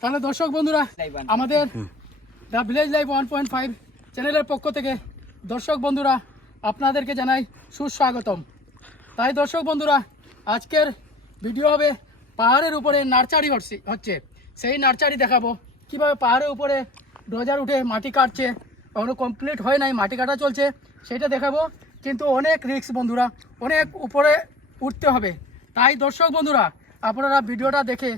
তাহলে দর্শক বন্ধুরা, আমাদের দ্য ভিলেজ লাইফ 1.5 চ্যানেলের পক্ষ থেকে দর্শক বন্ধুরা আপনাদেরকে জানাই সুস্বাগতম। তাই দর্শক বন্ধুরা, আজকের ভিডিও হবে পাহাড়ের উপরে নার্সারি হচ্ছে। সেই নার্সারি দেখাবো কিভাবে পাহাড়ের উপরে ডোজার উঠে মাটি কাটছে, এখনো কমপ্লিট হয় নাই, মাটি কাটা চলছে, সেটা দেখাবো। কিন্তু অনেক রিস্ক বন্ধুরা, অনেক উপরে উঠতে হবে। তাই দর্শক বন্ধুরা, আপনারা ভিডিওটা দেখে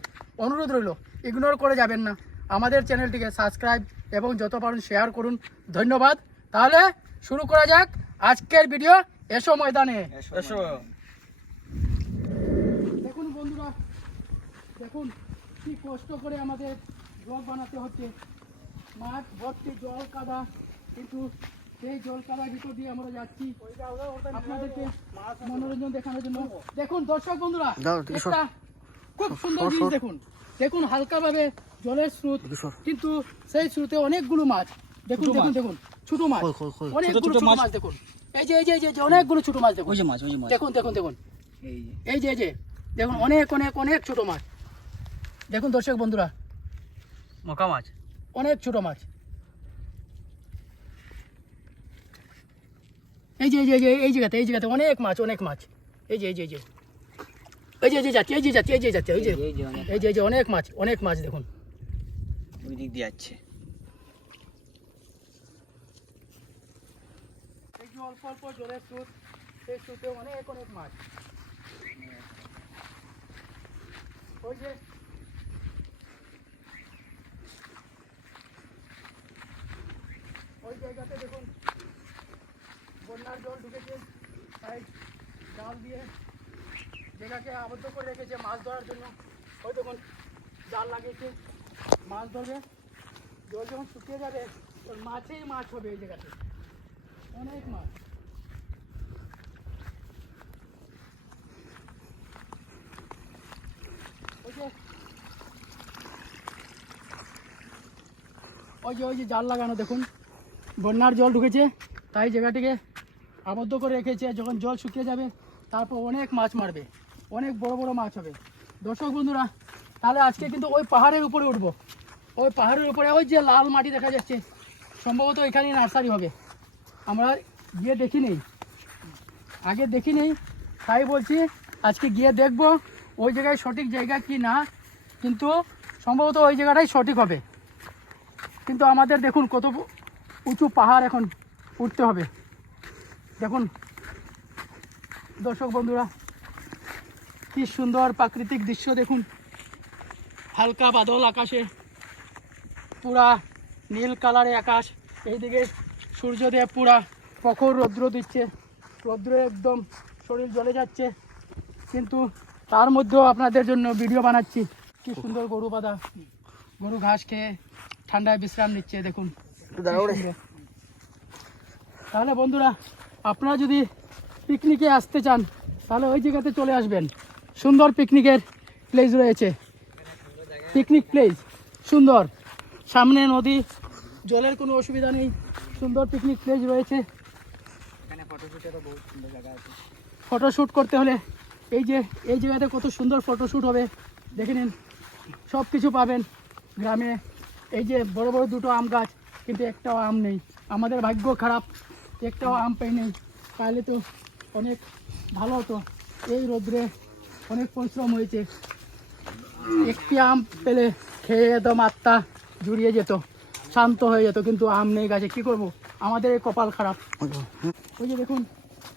অনুরোধ রইল ইগনোর করে যাবেন না, আমাদের চ্যানেলটিকে সাবস্ক্রাইব এবং যত পারেন শেয়ার করুন। ধন্যবাদ। তাহলে শুরু করা যাক আজকের ভিডিও। এসো ময়দানে, এসো। দেখুন বন্ধুরা, দেখুন কি কষ্ট করে আমাদের ব্লগ বানাতে হচ্ছে। মাঠ ভর্তি জল কাদা, কিন্তু সেই জল কাদার ভিতর দিয়ে আমরা যাচ্ছি আপনাদেরকে মনোরঞ্জন দেখানোর জন্য। দেখুন দর্শক বন্ধুরা, একটা খুব সুন্দর জিনিস দেখুন। দেখুন হালকাভাবে জলের স্রোত, কিন্তু সেই স্রোতে অনেকগুলো মাছ। দেখুন দেখুন দেখুন, ছোট মাছ, অনেকগুলো ছোট মাছ। দেখুন এই যে এই যে এই যে অনেকগুলো ছোট মাছ। দেখুন দেখুন দেখুন দেখুন, এই যে এই যে দেখুন অনেক অনেক অনেক ছোট মাছ। দেখুন দর্শক বন্ধুরা, মকা মাছ, অনেক ছোট মাছ। এই যে এই যে এই জায়গাতে অনেক মাছ, অনেক মাছ। এই যে এই যে এই যে এই যে এই যে যাচ্ছে, এই যে যাচ্ছে, এই যে যাচ্ছে, এই যে এই যে এই যে অনেক মাছ, অনেক মাছ। দেখুন ওই দিক দিয়ে যাচ্ছে। এই যে অল্প অল্প জলের স্রোত, সেই স্রোতে অনেক অনেক মাছ। ওই যে ওই জায়গাতে দেখুন বন্যার জল ঢুকেছে, তাই জাল দিয়ে জায়গাকে আবদ্ধ করে রেখেছে মাছ ধরার জন্য। ওই দেখুন জাল লাগিয়েছে, মাছ ধরবে। জল যখন শুকিয়ে যাবে তোর মাছেই মাছ হবে। এই জায়গাতে অনেক মাছ। ওই যে জাল লাগানো, দেখুন বন্যার জল ঢুকেছে, তাই জায়গাটিকে আবদ্ধ করে রেখেছে। যখন জল শুকিয়ে যাবে তারপর অনেক মাছ মারবে, অনেক বড় বড় মাছ হবে। দর্শক বন্ধুরা, তাহলে আজকে কিন্তু ওই পাহাড়ের উপরে উঠবো। ওই পাহাড়ের উপরে ওই যে লাল মাটি দেখা যাচ্ছে, সম্ভবত এখানেই নার্সারি হবে। আমরা গিয়ে দেখিনি, আগে দেখিনি, তাই বলছি আজকে গিয়ে দেখবো ওই জায়গায় সঠিক জায়গা কি না। কিন্তু সম্ভবত ওই জায়গাটাই সঠিক হবে। কিন্তু আমাদের দেখুন কত উঁচু পাহাড়, এখন উঠতে হবে। দেখুন দর্শক বন্ধুরা, কি সুন্দর প্রাকৃতিক দৃশ্য। দেখুন হালকা বাদল আকাশে, পুরা নীল কালারে আকাশ। এইদিকে সূর্যদেব পুরা প্রখর রৌদ্র দিচ্ছে, রৌদ্রে একদম শরীর জ্বলে যাচ্ছে। কিন্তু তার মধ্যেও আপনাদের জন্য ভিডিও বানাচ্ছি। কি সুন্দর গরু বাঁধা, গরু ঘাস খেয়ে ঠান্ডায় বিশ্রাম নিচ্ছে। দেখুন তাহলে বন্ধুরা, আপনারা যদি পিকনিকে আসতে চান তাহলে ওই জায়গাতে চলে আসবেন। সুন্দর পিকনিকের প্লেস রয়েছে, পিকনিক প্লেস সুন্দর, সামনে নদী, জলের কোনো অসুবিধা নেই, সুন্দর পিকনিক প্লেস রয়েছে। এখানে ফটোশুটেরও বহুত সুন্দর জায়গা আছে। ফটোশ্যুট করতে হলে এই যে এই জায়গাতে কত সুন্দর ফটোশ্যুট হবে, দেখে নিন। সব কিছু পাবেন গ্রামে। এই যে বড় বড় দুটো আম গাছ, কিন্তু একটাও আম নেই। আমাদের ভাগ্য খারাপ, একটাও আম পাই নেই। পাইলে তো অনেক ভালো হতো। এই রোদ্রে অনেক পরিশ্রম হয়েছে, একটি আম পেলে খেয়ে একদম আত্মা জুড়িয়ে যেত, শান্ত হয়ে যেত। কিন্তু আম নেই গাছে, কী করবো, আমাদের এই কপাল খারাপ। ওই যে দেখুন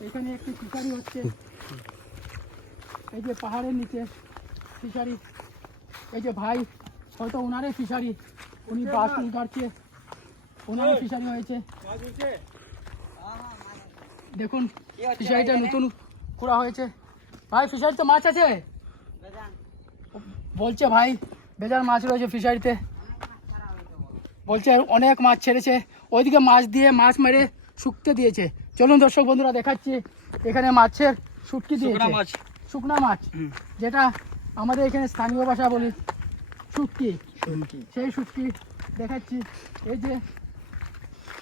এখানে একটি ফিশারি হচ্ছে, এই যে পাহাড়ের নিচে ফিশারি। এই যে ভাই, হয়তো ওনারই ফিশারি, উনি বাস গাড়ছে, ওনারই ফিশারি হয়েছে। দেখুন ফিশারিটা নতুন খোঁড়া হয়েছে। ভাই ফিশারিতে মাছ আছে বলছে, ভাই বেজার মাছ রয়েছে ফিশারিতে, বলছে অনেক মাছ ছেড়েছে। ওইদিকে মাছ দিয়ে মাছ মেরে শুকতে দিয়েছে। চলুন দর্শক বন্ধুরা দেখাচ্ছি, এখানে মাছের শুটকি দিয়েছে, শুকনা মাছ, যেটা আমাদের এখানে স্থানীয় ভাষা বলি শুটকি। সেই শুটকি দেখাচ্ছি। এই যে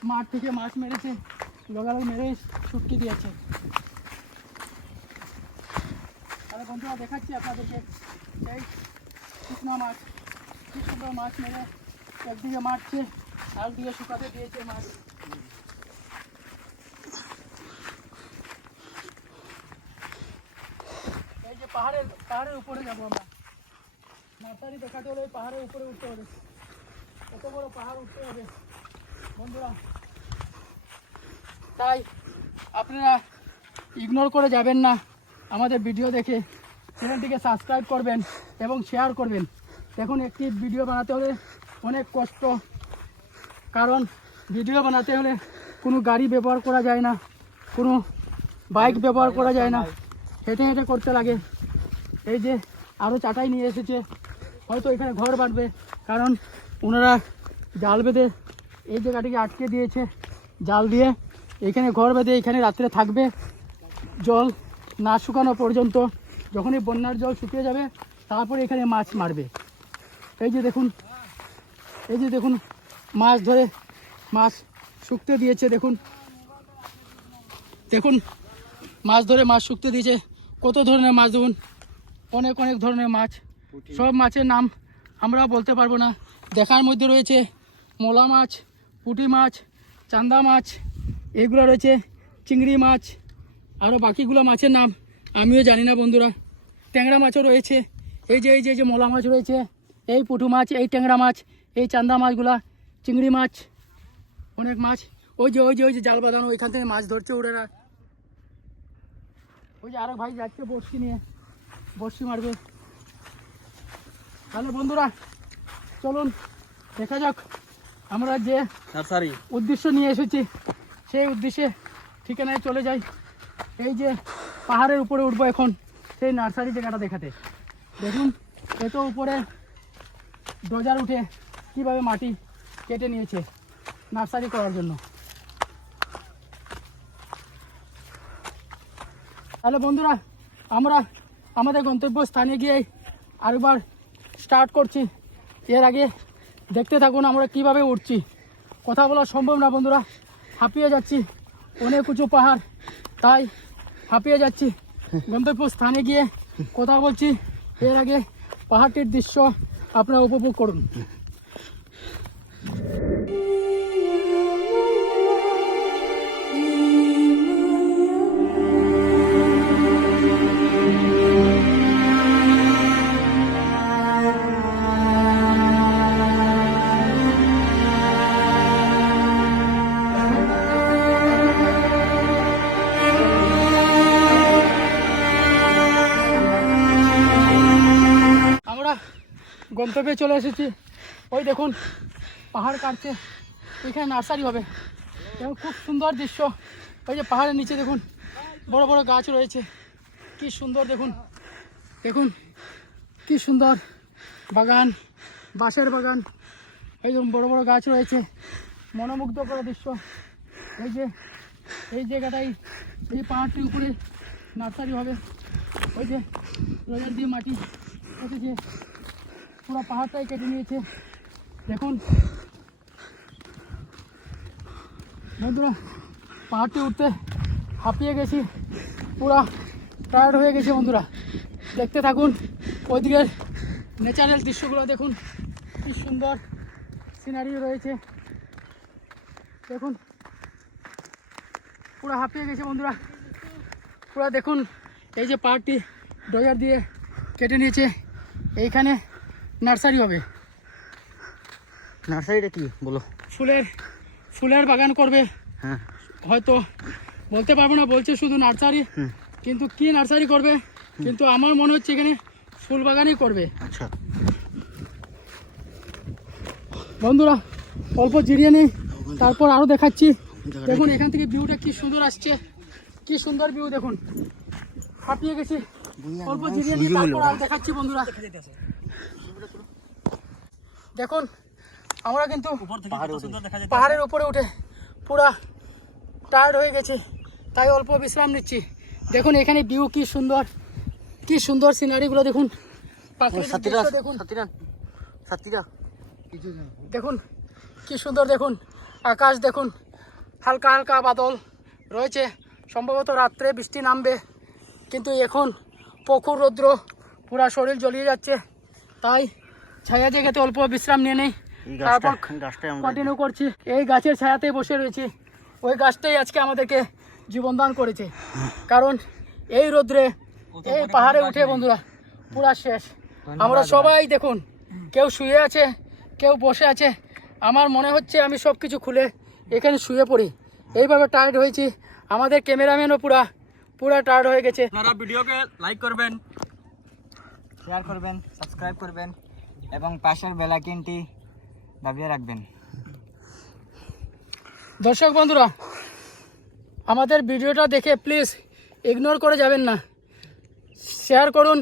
মাঠ থেকে মাছ মেরেছে, লোকাল মেরে শুটকি দিয়েছে। তাহলে বন্ধুরা দেখাচ্ছি আপনাদেরকে এই শুকনা মাছ। কি সুন্দর মাছ মেরে একদিকে মারছে আরেকদিকে শুকাতে দিয়েছে মাছ। এই যে পাহাড়ের উপরে যাবো আমরা। নার্সারি দেখাতে হলে পাহাড়ের উপরে উঠতে হবে, এত বড় পাহাড় উঠতে হবে বন্ধুরা। তাই আপনারা ইগনোর করে যাবেন না, আমাদের ভিডিও দেখে চ্যানেলটিকে সাবস্ক্রাইব করবেন এবং শেয়ার করবেন। দেখুন একটি ভিডিও বানাতে হলে অনেক কষ্ট, কারণ ভিডিও বানাতে হলে কোনো গাড়ি ব্যবহার করা যায় না, কোনো বাইক ব্যবহার করা যায় না, হেঁটে হেঁটে করতে লাগে। এই যে আরও চাটাই নিয়ে এসেছে, হয়তো এখানে ঘর বাঁধবে, কারণ ওনারা জাল বেঁধে এই জায়গাটিকে আটকে দিয়েছে জাল দিয়ে। এখানে ঘর বেঁধে এখানে রাত্রে থাকবে জল না শুকানো পর্যন্ত। যখনই বন্যার জল শুকিয়ে যাবে তারপরে এখানে মাছ মারবে। এই যে দেখুন, এই যে দেখুন মাছ ধরে মাছ শুকতে দিয়েছে। দেখুন দেখুন মাছ ধরে মাছ শুকতে দিয়েছে। কত ধরনের মাছ দেখুন, অনেক অনেক ধরনের মাছ। সব মাছের নাম আমরা বলতে পারবো না। দেখার মধ্যে রয়েছে মোলা মাছ, পুঁটি মাছ, চান্দা মাছ, এগুলো রয়েছে চিংড়ি মাছ, আরও বাকিগুলো মাছের নাম আমিও জানি না বন্ধুরা। ট্যাংরা মাছও রয়েছে, এই যে মোলা মাছ রয়েছে, এই পুঁটি মাছ, এই ট্যাংরা মাছ, এই চান্দা মাছগুলা, চিংড়ি মাছ, অনেক মাছ। ওই যে জাল বাঁধানো, ওইখান থেকে মাছ ধরছে ওরা। ওই যে আরেক ভাই যাচ্ছে বড়শি নিয়ে, বড়শি মারবে। তাহলে বন্ধুরা চলুন দেখা যাক আমরা যে নার্সারি উদ্দেশ্য নিয়ে এসেছি সেই উদ্দেশ্যে ঠিকানায় চলে যাই। এই যে পাহাড়ের উপরে উঠবো এখন, সেই নার্সারি জায়গাটা দেখাতে। দেখুন এত উপরে ডোজার উঠে কীভাবে মাটি কেটে নিয়েছে নার্সারি করার জন্য। তাহলে বন্ধুরা আমরা আমাদের গন্তব্যস্থানে গিয়ে আরেকবার স্টার্ট করছি। এর আগে দেখতে থাকুন আমরা কিভাবে উঠছি। কথা বলা সম্ভব না বন্ধুরা, হাঁপিয়ে যাচ্ছি, অনেক উঁচু পাহাড়, তাই হাঁপিয়ে যাচ্ছি। গন্তব্যস্থানে গিয়ে কথা বলছি, এর আগে পাহাড়টির দৃশ্য আপনারা উপভোগ করুন। গন্তব্যে চলে এসেছি। ওই দেখুন পাহাড় কাটছে, এখানে নার্সারি হবে এবং খুব সুন্দর দৃশ্য। ওই যে পাহাড়ের নিচে দেখুন বড় বড় গাছ রয়েছে, কি সুন্দর। দেখুন দেখুন কি সুন্দর বাগান, বাঁশের বাগান, একদম বড় বড় গাছ রয়েছে, মনোমুগ্ধ করা দৃশ্য। এই জায়গাটাই, এই পাহাড়টির উপরে নার্সারি হবে। ওই যে রোজার দিয়ে মাটি কেটেছে, পুরো পাহাড়টাই কেটে নিয়েছে। দেখুন বন্ধুরা পাহাড়টি উঠতে হাঁপিয়ে গেছি, পুরা টায়ার্ড হয়ে গেছে বন্ধুরা। দেখতে থাকুন ওইদিকের ন্যাচারাল দৃশ্যগুলো, দেখুন কি সুন্দর সিনারি রয়েছে। দেখুন পুরো হাঁপিয়ে গেছে বন্ধুরা, পুরো দেখুন। এই যে পাহাড়টি ডয়ার দিয়ে কেটে নিয়েছে, এইখানে নার্সারি হবে। নার্সারিটা কি বলো? ফুলের বাগান করবে। হ্যাঁ, হয়তো বলতে পারবো না, বলছে শুধু নার্সারি, কিন্তু কি নার্সারি করবে, কিন্তু আমার মনে হচ্ছে এখানে ফুল বাগানই করবে। আচ্ছা বন্ধুরা অল্প জিরিয়ে নিই, তারপর আরও দেখাচ্ছি। দেখুন এখান থেকে ভিউটা কি সুন্দর আসছে, কি সুন্দর ভিউ। দেখুন হাঁপিয়ে গেছি, অল্প জিরিয়ে নিই, তারপর আর দেখাচ্ছি বন্ধুরা। দেখুন আমরা কিন্তু পাহাড়ের উপরে উঠে পুরা টায়ার্ড হয়ে গেছে, তাই অল্প বিশ্রাম নিচ্ছি। দেখুন এখানে ভিউ কি সুন্দর, কি সুন্দর সিনারিগুলো দেখুন, দেখুন দেখুন কি সুন্দর। দেখুন আকাশ দেখুন, হালকা হালকা বাদল রয়েছে, সম্ভবত রাত্রে বৃষ্টি নামবে, কিন্তু এখন প্রখর রৌদ্র, পুরা শরীর জ্বলিয়ে যাচ্ছে। তাই ছায়া জায়গাতে অল্প বিশ্রাম নিয়ে নেই, তারপর কন্টিনিউ করছি। এই গাছের ছায়াতেই বসে রয়েছি, ওই গাছটাই আজকে আমাদেরকে জীবনদান করেছে। কারণ এই রোদ্রে এই পাহাড়ে উঠে বন্ধুরা পুরা শেষ। আমরা সবাই দেখুন, কেউ শুয়ে আছে, কেউ বসে আছে। আমার মনে হচ্ছে আমি সব কিছু খুলে এখানে শুয়ে পড়ি, এইভাবে টায়ার্ড হয়েছি। আমাদের ক্যামেরাম্যানও পুরা টায়ার্ড হয়ে গেছে। আপনারা ভিডিওকে লাইক করবেন, শেয়ার করবেন, সাবস্ক্রাইব করবেন এবং পাশের বেল আইকনটি দাবিয়ে রাখবেন। দর্শক বন্ধুরা, আমাদের ভিডিওটা দেখে প্লিজ ইগনোর করে যাবেন না। শেয়ার করুন,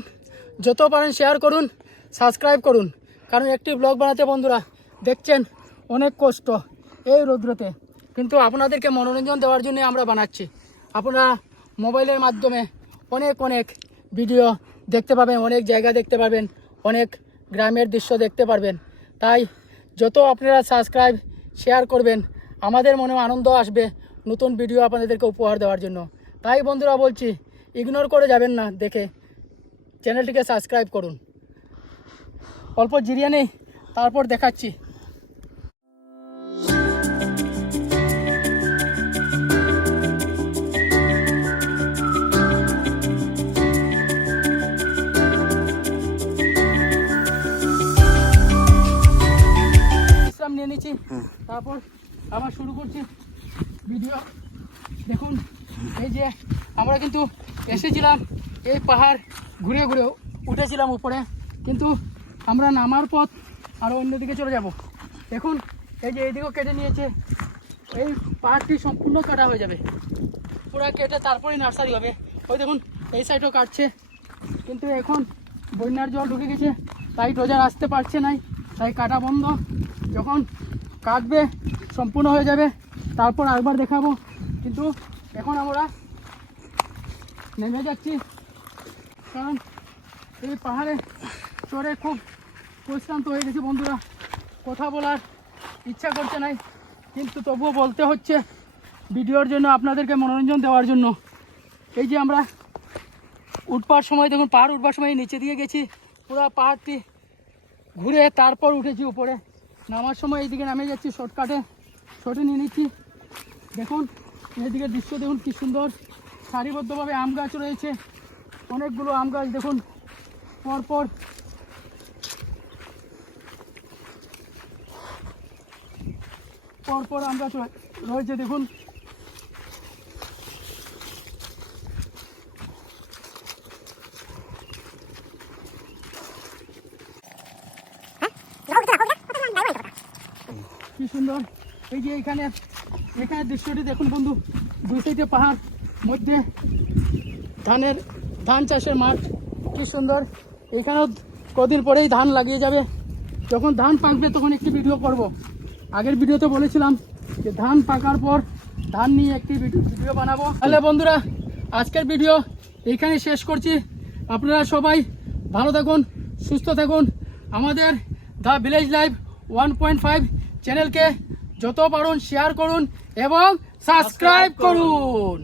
যত পারেন শেয়ার করুন, সাবস্ক্রাইব করুন। কারণ একটি ব্লগ বানাতে বন্ধুরা দেখছেন অনেক কষ্ট এই রৌদ্রতে, কিন্তু আপনাদেরকে মনোরঞ্জন দেওয়ার জন্য আমরা বানাচ্ছি। আপনারা মোবাইলের মাধ্যমে অনেক ভিডিও দেখতে পাবেন, অনেক জায়গা দেখতে পারবেন, অনেক গ্রামের দৃশ্য দেখতে পারবেন। তাই যত আপনারা সাবস্ক্রাইব শেয়ার করবেন, আমাদের মনেও আনন্দ আসবে নতুন ভিডিও আপনাদেরকে উপহার দেওয়ার জন্য। তাই বন্ধুরা বলছি, ইগনোর করে যাবেন না, দেখে চ্যানেলটিকে সাবস্ক্রাইব করুন। অল্প জিরিয়ে নেই, তারপর দেখাচ্ছি। বিশ্রাম নিয়ে নিচ্ছি, তারপর আবার শুরু করছি ভিডিও। দেখুন, এই যে আমরা কিন্তু এসেছিলাম এই পাহাড় ঘুরে উঠেছিলাম উপরে, কিন্তু আমরা নামার পথ আরও অন্যদিকে চলে যাব। দেখুন, এই যে এইদিকেও কেটে নিয়েছে, এই পাহাড়টি সম্পূর্ণ কাটা হয়ে যাবে, পুরো কেটে তারপরেই নার্সারি হবে। ওই দেখুন এই সাইডও কাটছে, কিন্তু এখন বন্যার জল ঢুকে গেছে, তাই ডোজার আসতে পারছে না, তাই কাটা বন্ধ। যখন কাটবে সম্পূর্ণ হয়ে যাবে তারপর আরেকবার দেখাবো। কিন্তু এখন আমরা নেমে যাচ্ছি, কারণ এই পাহাড়ে চড়ে খুব পরিশ্রান্ত হয়ে গেছে বন্ধুরা। কথা বলার ইচ্ছা করছে নাই, কিন্তু তবুও বলতে হচ্ছে ভিডিওর জন্য, আপনাদেরকে মনোরঞ্জন দেওয়ার জন্য। এই যে আমরা উঠবার সময় দেখুন, পাহাড় উঠবার সময় নিচে দিয়ে গেছি, পুরো পাহাড়টি ঘুরে তারপর উঠেছি উপরে। নামার সময় এইদিকে নামে যাচ্ছি, শর্টে নিয়ে নিচ্ছি। দেখুন এইদিকে দৃশ্য দেখুন কি সুন্দর, সারিবদ্ধভাবে আম গাছ রয়েছে, অনেকগুলো আম গাছ দেখুন পরপর। আম গাছ রয়েছে দেখুন। কি সুন্দর, এই যে এখানে দৃশ্যটি দেখুন বন্ধু, দুই সাইডে পাহাড়, মধ্যে ধান চাষের মাঠ, কি সুন্দর। এখানেও কদিন পরেই ধান লাগিয়ে যাবে, যখন ধান পাকবে তখন একটি ভিডিও করব। আগের ভিডিওতে বলেছিলাম যে ধান পাকার পর ধান নিয়ে একটি ভিডিও বানাবো। তাহলে বন্ধুরা আজকের ভিডিও এইখানে শেষ করছি। আপনারা সবাই ভালো থাকুন, সুস্থ থাকুন। আমাদের দ্য ভিলেজ লাইফ 1.5 চ্যানেলকে যত পারুন শেয়ার করুন এবং সাবস্ক্রাইব করুন।